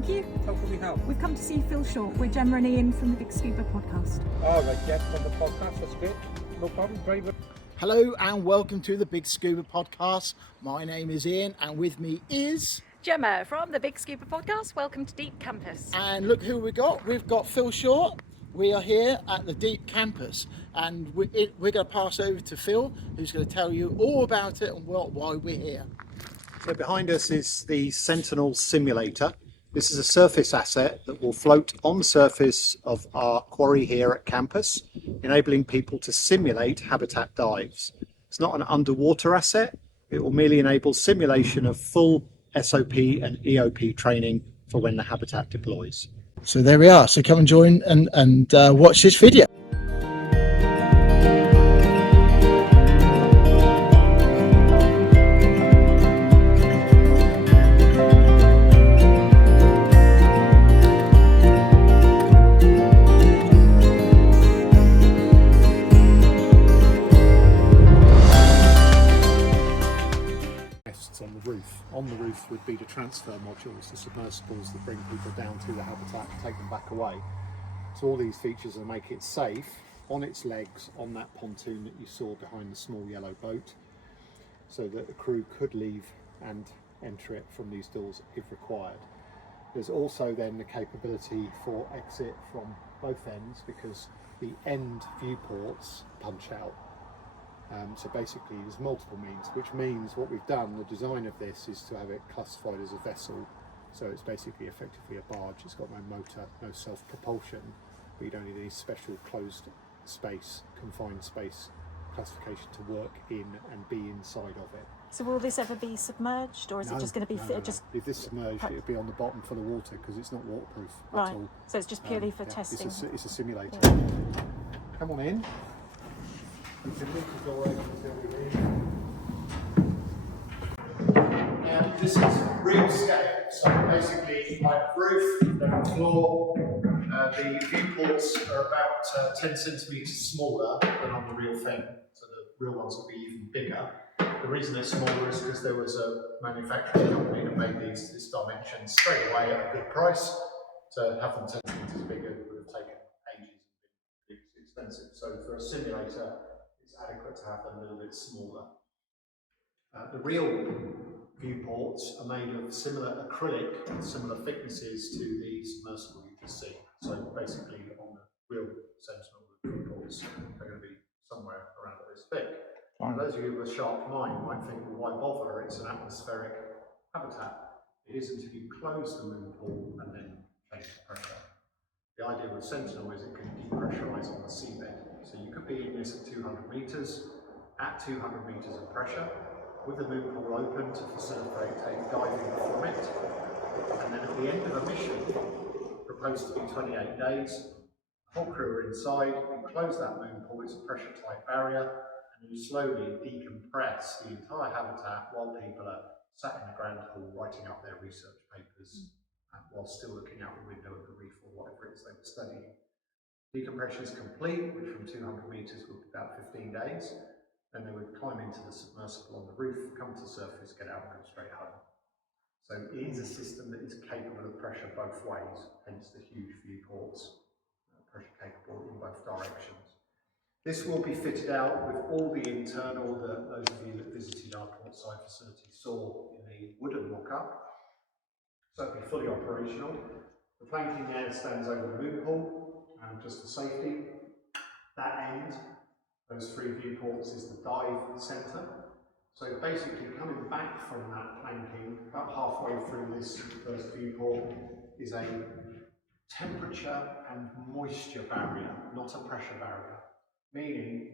thank you. How can we help? We've come to see Phil Short. We're Gemma and Ian from the Big Scuba podcast. All right, yeah, from the podcast, that's good. No problem, very good. Hello and welcome to the Big Scuba podcast. My name is Ian and with me is... Gemma from the Big Scuba podcast. Welcome to Deep Campus. And look who we got. We've got Phil Short. We are here at the Deep Campus and we're going to pass over to Phil, who's going to tell you all about it and why we're here. So behind us is the Sentinel Simulator. This is a surface asset that will float on the surface of our quarry here at campus, enabling people to simulate habitat dives. It's not an underwater asset. It will merely enable simulation of full SOP and EOP training for when the habitat deploys. So there we are. So come and join and watch this video. On the roof would be the transfer modules, the submersibles that bring people down to the habitat and take them back away. So all these features will make it safe on its legs on that pontoon that you saw behind the small yellow boat, so that the crew could leave and enter it from these doors if required. There's also then the capability for exit from both ends because the end viewports punch out. So basically there's multiple means, which means what we've done, the design of this is to have it classified as a vessel. So it's basically effectively a barge. It's got no motor, no self-propulsion, but you don't need any special closed space, confined space classification to work in and be inside of it. So will this ever be submerged, or is it just going to be just? If this submerged, it would be on the bottom full of water because it's not waterproof right. at all. So it's just purely for testing. It's a simulator. Yeah. Come on in. You can leave the door open until we're in. Now this is real scale. So basically, like roof, then floor. The viewports are about 10 centimetres smaller than on the real thing. So the real ones will be even bigger. The reason they're smaller is because there was a manufacturing company that made these this dimension straight away at a good price. To have them 10 centimetres bigger would have taken ages and been expensive. So for a simulator, it's adequate to have them a little bit smaller. The real viewports are made of similar acrylic and similar thicknesses to the submersible you can see. So basically on the real Sentinel viewports, they're going to be somewhere around this thick. For those of you with a sharp mind might think, well, why bother? It's an atmospheric habitat. It is until you close the moon pool and then change the pressure. The idea with Sentinel is it can depressurise on the seabed. So you could be in this at 200 metres, at 200 metres of pressure, with the moon pool open to facilitate diving from it. And then at the end of a mission, proposed to be 28 days, the whole crew are inside, you close that moon pool, it's a pressure tight barrier, and you slowly decompress the entire habitat while people are sat in the grand hall writing up their research papers while still looking out the window at the reef or whatever it is they were studying. Decompression is complete, which from 200 metres would be about 15 days. Then they would climb into the submersible on the roof, come to the surface, get out and go straight home. So it is a system that is capable of pressure both ways, hence the huge viewports, pressure capable in both directions. This will be fitted out with all the internal that those of you that visited our portside facility saw in the wooden mock-up. So it'll be fully operational. The planking there stands over the moon pool, just for safety. That end, those three viewports, is the dive centre. So basically coming back from that planking, about halfway through this first viewport, is a temperature and moisture barrier, not a pressure barrier. Meaning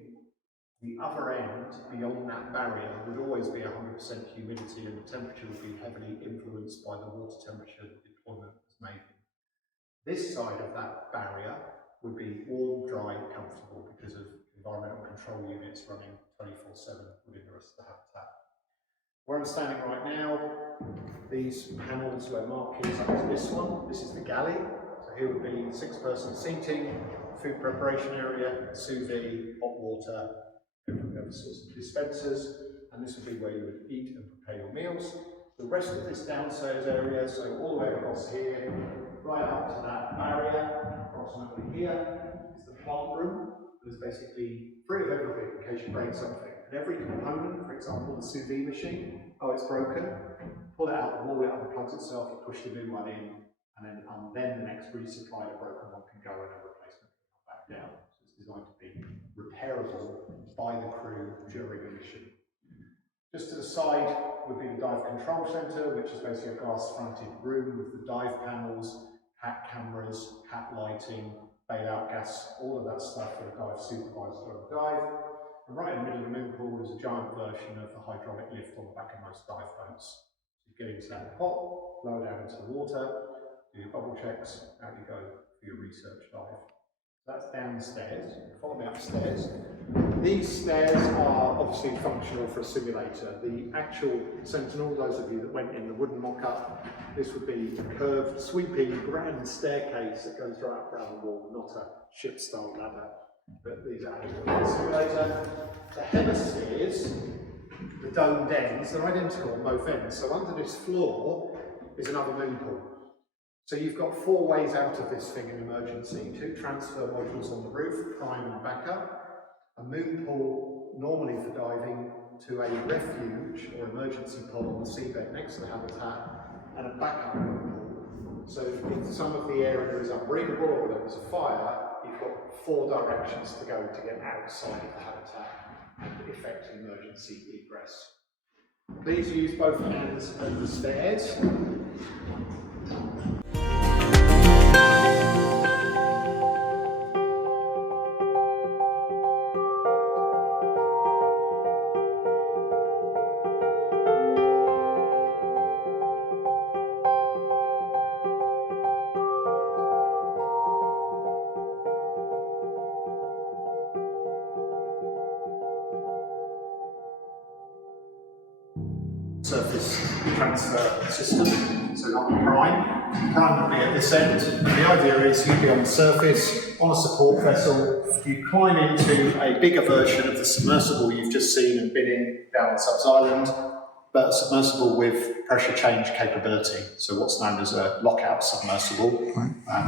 the other end, beyond that barrier, would always be 100% humidity and the temperature would be heavily influenced by the water temperature the deployment was made in. This side of that barrier would be warm, dry, comfortable because of environmental control units running 24/7 within the rest of the habitat. Where I'm standing right now, these panels were markings such as this one. This is the galley. So here would be 6-person seating, food preparation area, sous vide, hot water, different sorts of dispensers, and this would be where you would eat and prepare your meals. The rest of this downstairs area, so all the way across here, right up to that barrier, approximately here, is the plant room. There's basically free of everything in case you break something. And every component, for example, the sous vide machine, it's broken, pull it out, wall it up, it plugs itself, you push the new one in, and then the next resupply, the broken one can go and a replacement can come back down. So it's designed to be repairable by the crew during a mission. Just to the side would be the dive control centre, which is basically a glass-fronted room with the dive panels, hat cameras, hat lighting, bailout gas, all of that stuff for a dive supervisor on a dive. And right in the middle of the moon pool is a giant version of the hydraulic lift on the back of most dive boats. So you get into that pot, lower down into the water, do your bubble checks, out you go for your research dive. That's downstairs. Follow me upstairs. These stairs are obviously functional for a simulator. The actual Sentinel, those of you that went in the wooden mock-up, this would be a curved, sweeping, grand staircase that goes right up down the wall, not a ship-style ladder. But these are added to the simulator. The hemispheres, the domed ends, they're identical on both ends. So under this floor is another moon pool. So you've got 4 ways out of this thing in emergency. 2 transfer modules on the roof, prime and backup. A moon pool, normally for diving, to a refuge or emergency pod on the seabed next to the habitat, and a backup moon pool. So if some of the area is unbreathable or there was a fire, you've got 4 directions to go to get outside of the habitat and effect emergency egress. Please use both hands over the stairs. Surface transfer system, so not the prime. Prime would be at this end. The idea is you'd be on the surface, on a support vessel, you climb into a bigger version of the submersible you've just seen and been in down on Subs Island, but a submersible with pressure change capability, so what's known as a lockout submersible,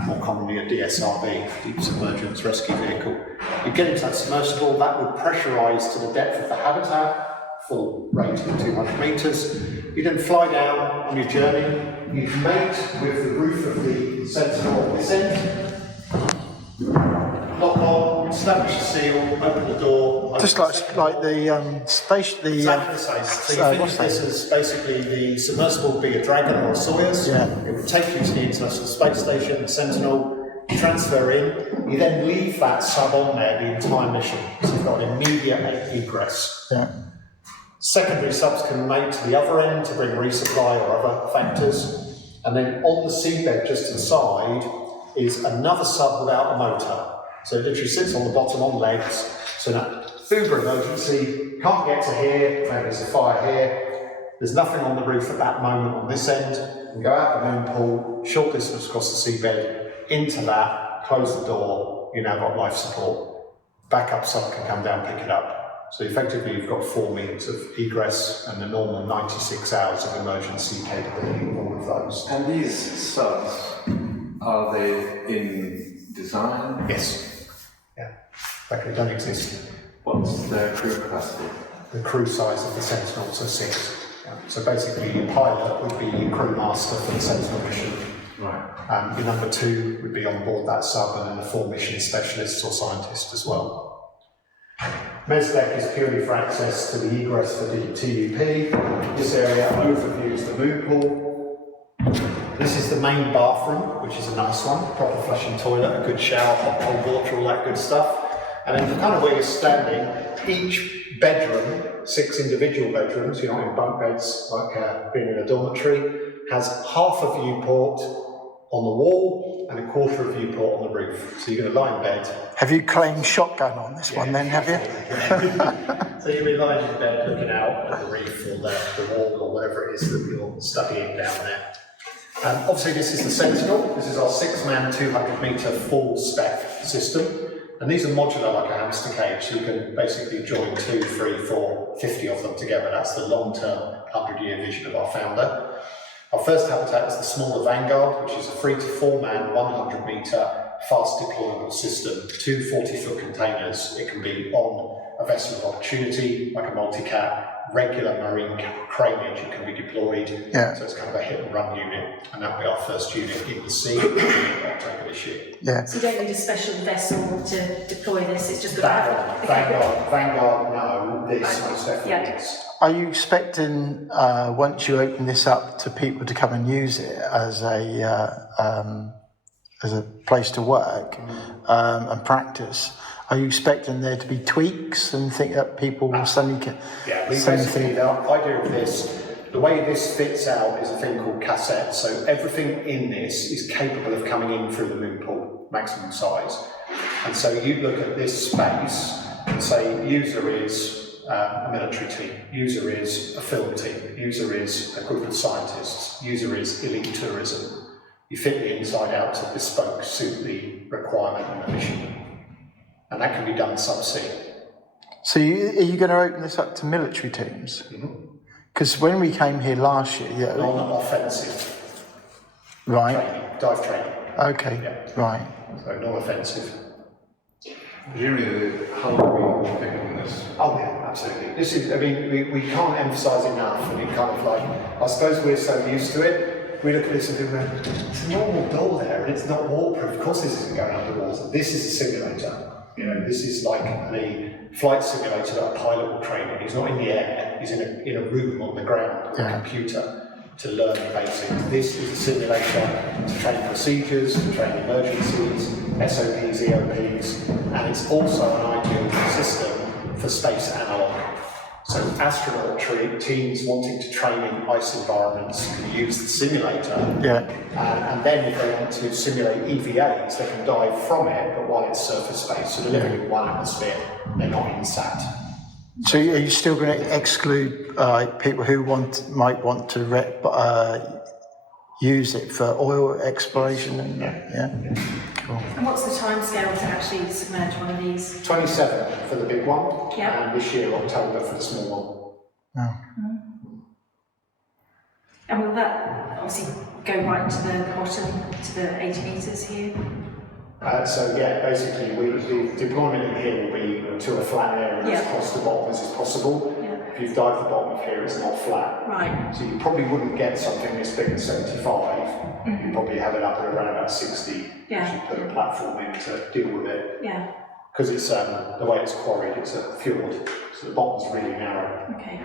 more commonly a DSRV, Deep Submergence Rescue Vehicle. You get into that submersible, that would pressurise to the depth of the habitat, full rate of 200 metres. You then fly down on your journey, you mate with the roof of the Sentinel on this end, lock on, establish the seal, open the door. Just like the station, the exactly the same. So you think this is basically the submersible would be a Dragon or a Soyuz. Yeah. It would take you to the International Space Station, the Sentinel, you transfer in, you then leave that sub on there the entire mission. So you've got an immediate egress. Yeah. Secondary subs can mate to the other end to bring resupply or other factors. And then on the seabed just to the side is another sub without a motor. So it literally sits on the bottom on legs. So now, uber emergency, can't get to here, maybe there's a fire here. There's nothing on the roof at that moment on this end. You go out the moon pool, short distance across the seabed, into that, close the door, you now got life support. Backup sub can come down, pick it up. So effectively you've got 4 means of egress and the normal 96 hours of emergency capability of all of those. And these subs, are they in design? Yes. Yeah. But they don't exist. What's their crew capacity? The crew size of the Sentinels are 6. Yeah. So basically your pilot would be your crew master for the Sentinel mission. Right. Your number 2 would be on board that sub, and then the 4 mission specialists or scientists as well. Mesdeck is purely for access to the egress for the TUP. This area overviews the moon pool. This is the main bathroom, which is a nice one. Proper flushing toilet, a good shower, hot cold water, all that good stuff. And then kind of where you're standing, each bedroom, 6 individual bedrooms, you're not in bunk beds like being in a dormitory, has half a viewport on the wall and a quarter of viewport on the roof. So you're going to lie in bed. Have you claimed shotgun on this one then, have you? So you'll be lying in bed looking out at the reef or the wall or whatever it is that you're studying down there. Obviously this is the Sentinel. This is our 6-man 200 metre full spec system. And these are modular like a hamster cage, so you can basically join 2, 3, 4, 50 of them together. That's the long-term 100-year vision of our founder. Our first habitat is the smaller Vanguard, which is a 3 to 4 man, 100 metre fast deployable system, 2 40-foot containers. It can be on a vessel of opportunity, like a multi-cat, regular marine craneage. It can be deployed. So it's kind of a hit and run unit, and that'll be our first unit in the sea in October this year. So you don't need a special vessel to deploy this, it's just got Vanguard, no, this most definitely is. Are you expecting, once you open this up, to people to come and use it as a place to work and practice? Are you expecting there to be tweaks and think that people will suddenly Basically, the idea of this, the way this fits out is a thing called cassette. So everything in this is capable of coming in through the moon pool, maximum size. And so you look at this space and say, user is a military team, user is a film team, user is a group of scientists, user is elite tourism. You fit the inside out to bespoke suit the requirement and the mission. And that can be done subsea. So are you going to open this up to military teams? Because when we came here last year... Non-offensive. Right. Training, dive training. Okay, right. So non-offensive. Presumably the hull will be bigger than this. Oh yeah, absolutely. This is, I mean, we can't emphasise enough, and it kind of like, I suppose we're so used to it, we look at this and think, well, it's a normal door there, and it's not waterproof. Of course this isn't going underwater. This is a simulator. You know, this is like a flight simulator that a pilot will train in. He's not in the air, he's in a room on the ground with a computer to learn the basics. This is a simulator to train procedures, to train emergencies, SOPs, EOPs, and it's also an ideal system for space analog. So astronaut teams wanting to train in ice environments can use the simulator. And then if they want to simulate EVAs, they can dive from it, but while it's surface space. So they're living in one atmosphere, they're not in sat. So are you still going to exclude people who might want to use it for oil exploration? And cool. And what's the timescale to actually submerge one of these? 27 for the big one, and this year October for the small one. And will that obviously go right to the bottom, to the 80 metres here? Basically the deployment in here will be to a flat area as close to the bottom as is possible. If you've dived the bottom of here, it's not flat. Right. So you probably wouldn't get something this big as 75. You'd probably have it up at around about 60. Yeah. You put a platform in to deal with it. Yeah. Because it's the way it's quarried, it's a fjord, so the bottom's really narrow. Okay.